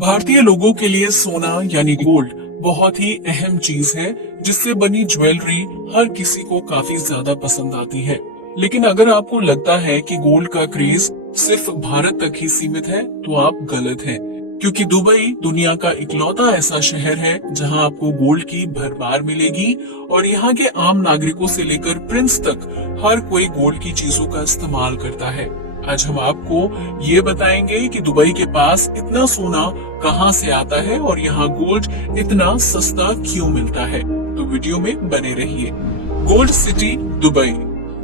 भारतीय लोगों के लिए सोना यानी गोल्ड बहुत ही अहम चीज है, जिससे बनी ज्वेलरी हर किसी को काफी ज्यादा पसंद आती है। लेकिन अगर आपको लगता है कि गोल्ड का क्रेज सिर्फ भारत तक ही सीमित है, तो आप गलत हैं। क्योंकि दुबई दुनिया का इकलौता ऐसा शहर है जहां आपको गोल्ड की भरमार मिलेगी और यहाँ के आम नागरिकों से लेकर प्रिंस तक हर कोई गोल्ड की चीजों का इस्तेमाल करता है। आज हम आपको ये बताएंगे कि दुबई के पास इतना सोना कहां से आता है और यहाँ गोल्ड इतना सस्ता क्यों मिलता है। तो वीडियो में बने रहिए। Gold city Dubai.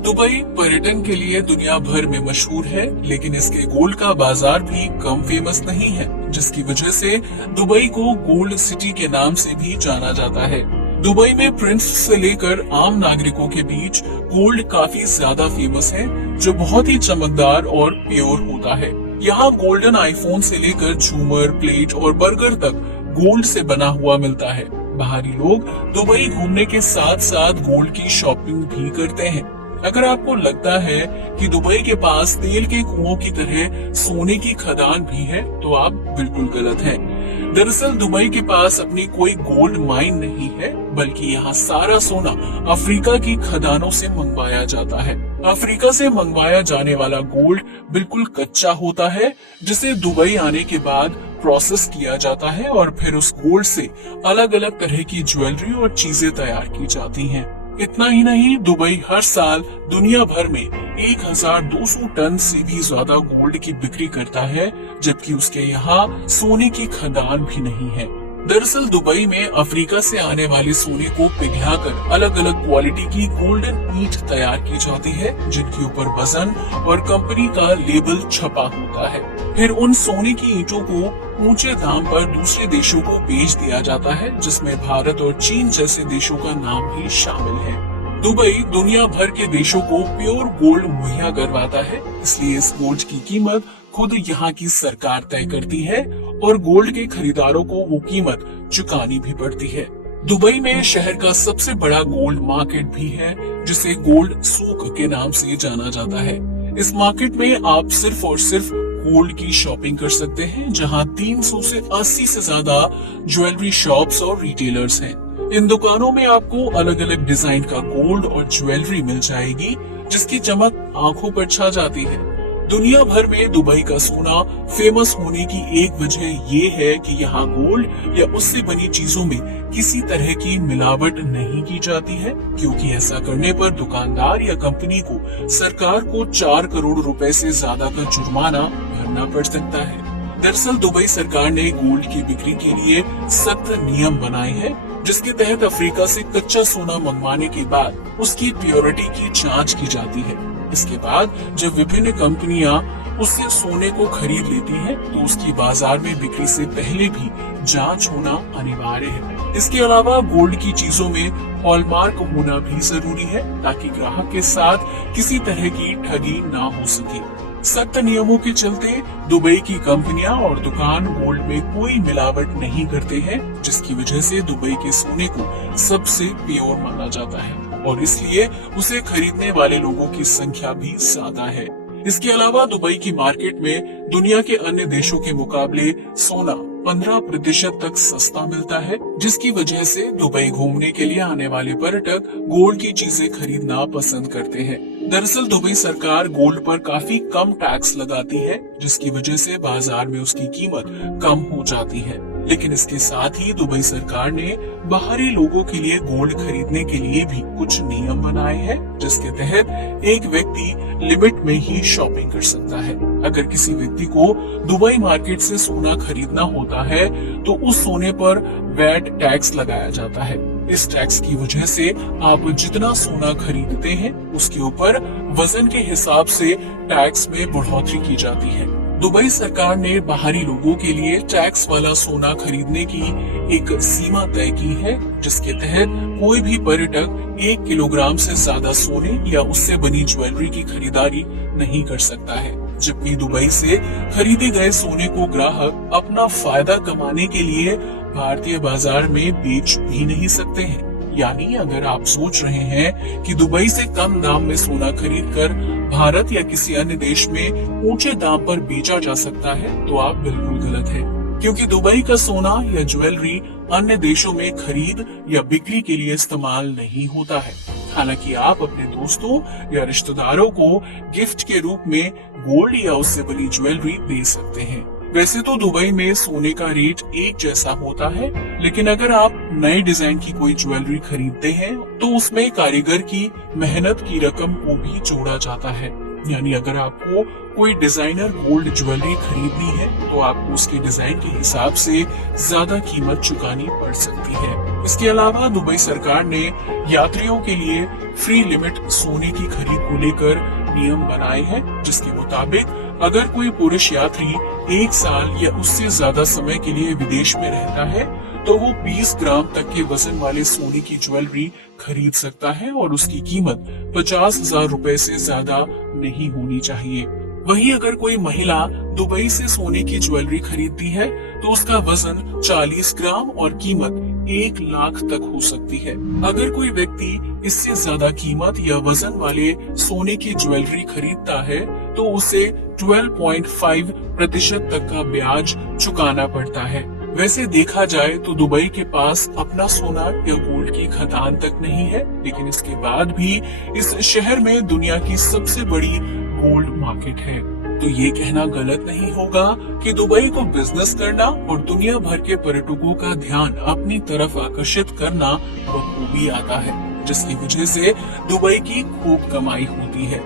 दुबई पर्यटन के लिए दुनिया भर में मशहूर है, लेकिन इसके गोल्ड का बाजार भी कम फेमस नहीं है, जिसकी वजह से दुबई को गोल्ड सिटी के नाम से भी जाना जाता है। दुबई में प्रिंस से लेकर आम नागरिकों के बीच गोल्ड काफी ज्यादा फेमस है, जो बहुत ही चमकदार और प्योर होता है। यहाँ गोल्डन आईफोन से लेकर झूमर, प्लेट और बर्गर तक गोल्ड से बना हुआ मिलता है। बाहरी लोग दुबई घूमने के साथ साथ गोल्ड की शॉपिंग भी करते हैं। अगर आपको लगता है कि दुबई के पास तेल के कुओं की तरह सोने की खदान भी है, तो आप बिल्कुल गलत हैं। दरअसल दुबई के पास अपनी कोई गोल्ड माइन नहीं है, बल्कि यहाँ सारा सोना अफ्रीका की खदानों से मंगवाया जाता है। अफ्रीका से मंगवाया जाने वाला गोल्ड बिल्कुल कच्चा होता है, जिसे दुबई आने के बाद प्रोसेस किया जाता है और फिर उस गोल्ड से अलग अलग तरह की ज्वेलरी और चीजें तैयार की जाती हैं। इतना ही नहीं, दुबई हर साल दुनिया भर में 1200 टन से भी ज्यादा गोल्ड की बिक्री करता है, जबकि उसके यहाँ सोने की खदान भी नहीं है। दरअसल दुबई में अफ्रीका से आने वाले सोने को पिघलाकर अलग अलग क्वालिटी की गोल्डन ईंट तैयार की जाती है, जिनके ऊपर वजन और कंपनी का लेबल छपा होता है। फिर उन सोने की ईंटों को ऊंचे दाम पर दूसरे देशों को बेच दिया जाता है, जिसमें भारत और चीन जैसे देशों का नाम भी शामिल है। दुबई दुनिया भर के देशों को प्योर गोल्ड मुहैया करवाता है, इसलिए इस गोल्ड की कीमत खुद यहाँ की सरकार तय करती है और गोल्ड के खरीदारों को वो कीमत चुकानी भी पड़ती है। दुबई में शहर का सबसे बड़ा गोल्ड मार्केट भी है, जिसे गोल्ड सूक के नाम से जाना जाता है। इस मार्केट में आप सिर्फ और सिर्फ गोल्ड की शॉपिंग कर सकते हैं, जहां 300 से 80 से ज्यादा ज्वेलरी शॉप्स और रिटेलर्स हैं। इन दुकानों में आपको अलग अलग डिजाइन का गोल्ड और ज्वेलरी मिल जाएगी, जिसकी चमक आंखों पर छा जाती है। दुनिया भर में दुबई का सोना फेमस होने की एक वजह ये है कि यहाँ गोल्ड या उससे बनी चीजों में किसी तरह की मिलावट नहीं की जाती है, क्योंकि ऐसा करने पर दुकानदार या कंपनी को सरकार को 4 करोड़ रुपए से ज्यादा का जुर्माना भरना पड़ सकता है। दरअसल दुबई सरकार ने गोल्ड की बिक्री के लिए सख्त नियम बनाए हैं, जिसके तहत अफ्रीका से कच्चा सोना मंगवाने के बाद उसकी प्योरिटी की जांच की जाती है। इसके बाद जब विभिन्न कंपनियां उससे सोने को खरीद लेती हैं, तो उसकी बाजार में बिक्री से पहले भी जांच होना अनिवार्य है। इसके अलावा गोल्ड की चीजों में हॉलमार्क होना भी जरूरी है, ताकि ग्राहक के साथ किसी तरह की ठगी ना हो सके। सख्त नियमों के चलते दुबई की कंपनियां और दुकान गोल्ड में कोई मिलावट नहीं करते हैं, जिसकी वजह से दुबई के सोने को सबसे प्योर माना जाता है और इसलिए उसे खरीदने वाले लोगों की संख्या भी ज्यादा है। इसके अलावा दुबई की मार्केट में दुनिया के अन्य देशों के मुकाबले सोना 15% तक सस्ता मिलता है, जिसकी वजह से दुबई घूमने के लिए आने वाले पर्यटक गोल्ड की चीजें खरीदना पसंद करते हैं। दरअसल दुबई सरकार गोल्ड पर काफी कम टैक्स लगाती है, जिसकी वजह से बाजार में उसकी कीमत कम हो जाती है। लेकिन इसके साथ ही दुबई सरकार ने बाहरी लोगों के लिए गोल्ड खरीदने के लिए भी कुछ नियम बनाए हैं, जिसके तहत एक व्यक्ति लिमिट में ही शॉपिंग कर सकता है। अगर किसी व्यक्ति को दुबई मार्केट से सोना खरीदना होता है, तो उस सोने पर वैट टैक्स लगाया जाता है। इस टैक्स की वजह से आप जितना सोना खरीदते हैं, उसके ऊपर वजन के हिसाब से टैक्स में बढ़ोतरी की जाती है। दुबई सरकार ने बाहरी लोगों के लिए टैक्स वाला सोना खरीदने की एक सीमा तय की है, जिसके तहत कोई भी पर्यटक 1 किलोग्राम से ज्यादा सोने या उससे बनी ज्वेलरी की खरीदारी नहीं कर सकता है। जबकि दुबई से खरीदे गए सोने को ग्राहक अपना फायदा कमाने के लिए भारतीय बाजार में बेच भी नहीं सकते हैं। यानी अगर आप सोच रहे हैं कि दुबई से कम दाम में सोना खरीदकर भारत या किसी अन्य देश में ऊंचे दाम पर बेचा जा सकता है, तो आप बिल्कुल गलत हैं। क्योंकि दुबई का सोना या ज्वेलरी अन्य देशों में खरीद या बिक्री के लिए इस्तेमाल नहीं होता है। हालांकि आप अपने दोस्तों या रिश्तेदारों को गिफ्ट के रूप में गोल्ड या उससे बनी ज्वेलरी दे सकते हैं। वैसे तो दुबई में सोने का रेट एक जैसा होता है, लेकिन अगर आप नए डिजाइन की कोई ज्वेलरी खरीदते हैं तो उसमें कारीगर की मेहनत की रकम को भी जोड़ा जाता है। यानी अगर आपको कोई डिजाइनर गोल्ड ज्वेलरी खरीदनी है तो आपको उसके डिजाइन के हिसाब से ज्यादा कीमत चुकानी पड़ सकती है। इसके अलावा दुबई सरकार ने यात्रियों के लिए फ्री लिमिट सोने की खरीद को लेकर नियम बनाए हैं, जिसके मुताबिक अगर कोई पुरुष यात्री 1 साल या उससे ज्यादा समय के लिए विदेश में रहता है तो वो 20 ग्राम तक के वजन वाले सोने की ज्वेलरी खरीद सकता है और उसकी कीमत 50,000 रुपए से ज्यादा नहीं होनी चाहिए। वहीं अगर कोई महिला दुबई से सोने की ज्वेलरी खरीदती है तो उसका वजन 40 ग्राम और कीमत 1 लाख तक हो सकती है। अगर कोई व्यक्ति इससे ज्यादा कीमत या वजन वाले सोने की ज्वेलरी खरीदता है तो उसे 12.5% तक का ब्याज चुकाना पड़ता है। वैसे देखा जाए तो दुबई के पास अपना सोना या गोल्ड की खदान तक नहीं है, लेकिन इसके बाद भी इस शहर में दुनिया की सबसे बड़ी गोल्ड मार्केट है। तो ये कहना गलत नहीं होगा कि दुबई को बिजनेस करना और दुनिया भर के पर्यटकों का ध्यान अपनी तरफ आकर्षित करना बखूबी आता है, जिसकी वजह से दुबई की खूब कमाई होती है।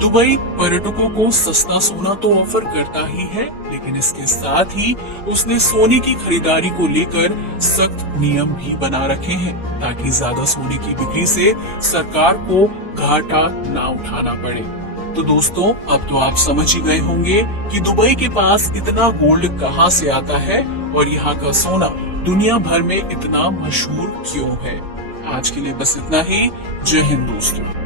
दुबई पर्यटकों को सस्ता सोना तो ऑफर करता ही है, लेकिन इसके साथ ही उसने सोने की खरीदारी को लेकर सख्त नियम भी बना रखे हैं ताकि ज्यादा सोने की बिक्री से सरकार को घाटा ना उठाना पड़े। तो दोस्तों, अब तो आप समझ ही गए होंगे कि दुबई के पास इतना गोल्ड कहां से आता है और यहाँ का सोना दुनिया भर में इतना मशहूर क्यों है। आज के लिए बस इतना ही। जय हिंद दोस्तों।